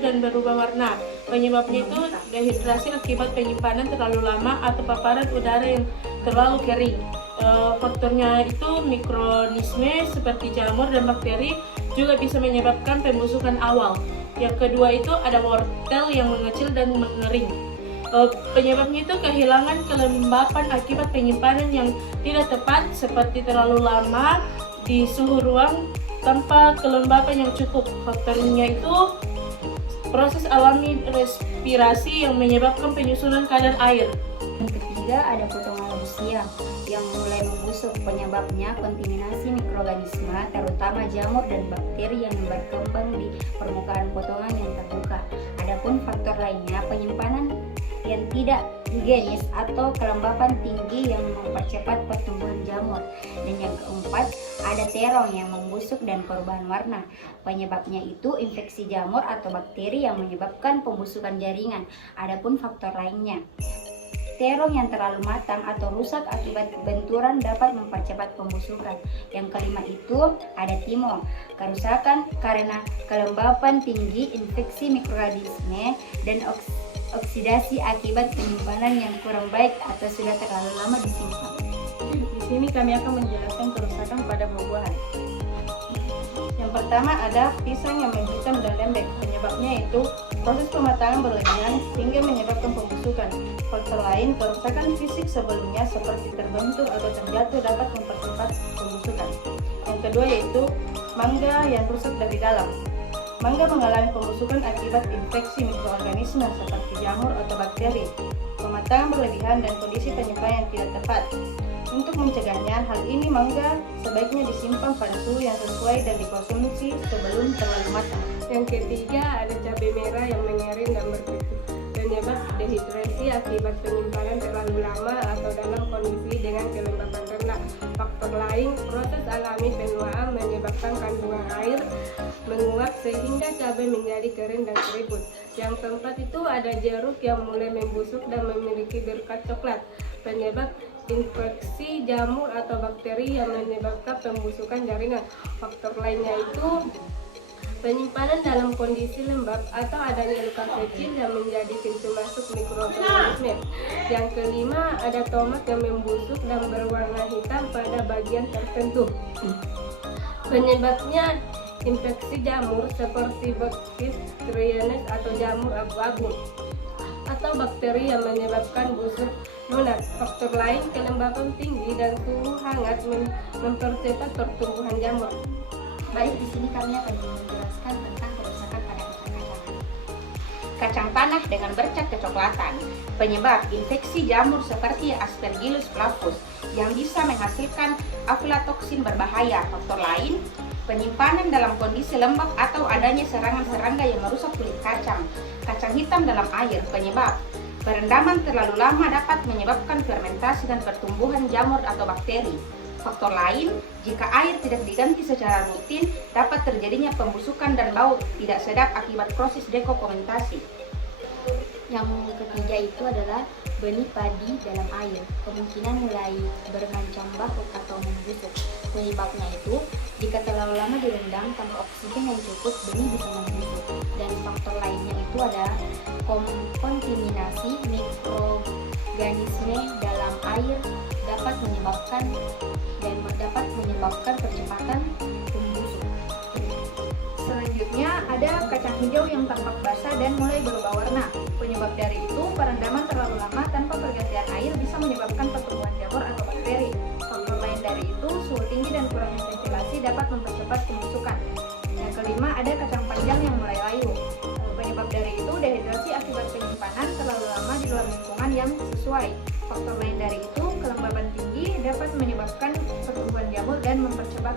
dan berubah warna. Penyebabnya itu dehidrasi akibat penyimpanan terlalu lama atau paparan udara yang terlalu kering. Faktornya itu mikroorganisme seperti jamur dan bakteri juga bisa menyebabkan pembusukan awal. Yang kedua itu ada wortel yang mengecil dan mengering. Penyebabnya itu kehilangan kelembapan akibat penyimpanan yang tidak tepat seperti terlalu lama di suhu ruang tanpa kelembapan yang cukup. Faktornya itu proses alami respirasi yang menyebabkan penyusunan kadar air. Yang ketiga ada potongan usia yang mulai membusuk. Penyebabnya kontaminasi mikroorganisme terutama jamur dan bakteri yang berkembang di permukaan potongan yang terbuka. Adapun faktor lainnya penyimpanan yang tidak higienis atau kelembapan tinggi yang mempercepat pertumbuhan jamur. Dan yang keempat ada terong yang membusuk dan perubahan warna. Penyebabnya itu infeksi jamur atau bakteri yang menyebabkan pembusukan jaringan. Adapun faktor lainnya terong yang terlalu matang atau rusak akibat benturan dapat mempercepat pembusukan. Yang kelima itu ada timo, kerusakan karena kelembapan tinggi, infeksi mikroorganisme, dan oksidasi akibat penyimpanan yang kurang baik atau sudah terlalu lama disimpan. Di sini kami akan menjelaskan kerusakan pada buah-buahan. Yang pertama ada pisang yang menghitam dan lembek. Penyebabnya itu proses pematangan berlebihan sehingga menyebabkan pembusukan. Faktor lain, kerusakan fisik sebelumnya seperti terbentur atau terjatuh dapat mempercepat pembusukan. Yang kedua yaitu mangga yang rusak dari dalam. Mangga mengalami pembusukan akibat infeksi mikroorganisme seperti jamur atau bakteri, pematangan berlebihan, dan kondisi penyimpanan yang tidak tepat. Untuk mencegahnya, hal ini mangga sebaiknya disimpan pada suhu yang sesuai dan dikonsumsi sebelum terlalu matang. Yang ketiga ada cabai merah yang mengering dan berkutu. Penyebab dehidrasi akibat penyimpanan terlalu lama atau dalam kondisi dengan kelembapan rendah. Faktor lain, proses alami penuaan menyebabkan kandungan air menguap sehingga cabai menjadi kering dan keriput. Yang keempat itu ada jeruk yang mulai membusuk dan memiliki berkat coklat. Penyebab infeksi jamur atau bakteri yang menyebabkan pembusukan jaringan. Faktor lainnya itu penyimpanan dalam kondisi lembab atau adanya luka kecil yang menjadi pintu masuk mikroorganisme. Yang kelima ada tomat yang membusuk dan berwarna hitam pada bagian tertentu. Penyebabnya infeksi jamur seperti Botrys trianis atau jamur abu-abu atau bakteri yang menyebabkan busuk lunak. Faktor lain kelembapan tinggi dan suhu hangat mempercepat pertumbuhan jamur. Baik, di sini kami akan menjelaskan tentang kerusakan pada kacang-kacangan. Kacang tanah dengan bercat kecoklatan. Penyebab infeksi jamur seperti Aspergillus flavus yang bisa menghasilkan aflatoksin berbahaya. Faktor lain penyimpanan dalam kondisi lembab atau adanya serangan serangga yang merusak kulit kacang. Kacang hitam dalam air. Penyebab perendaman terlalu lama dapat menyebabkan fermentasi dan pertumbuhan jamur atau bakteri. Faktor lain, jika air tidak diganti secara rutin, dapat terjadinya pembusukan dan bau tidak sedap akibat proses dekomposisi. Yang ketiga itu adalah benih padi dalam air. Kemungkinan mulai bermacam baut atau membusuk. Penyebabnya itu, jika terlalu lama direndam tanpa oksigen yang cukup, benih bisa membusuk. Dan faktor lainnya itu ada kontaminasi mikroorganisme dalam air dapat menyebabkan percepatan pembusuk. Selanjutnya ada kacang hijau yang tampak basah dan mulai berubah warna. Penyebab dari itu perendaman terlalu lama tanpa pergantian air bisa menyebabkan pertumbuhan jamur atau bakteri. Faktor lain dari itu suhu tinggi dan kurangnya ventilasi dapat mempercepat pembusukan. Yang kelima ada kacang panjang yang mulai layu. Penyebab dari itu dehidrasi akibat penyimpanan terlalu lama di luar lingkungan yang sesuai. Faktor lain dari itu kelembaban tinggi dapat menyebabkan pertumbuhan jamur dan mempercepat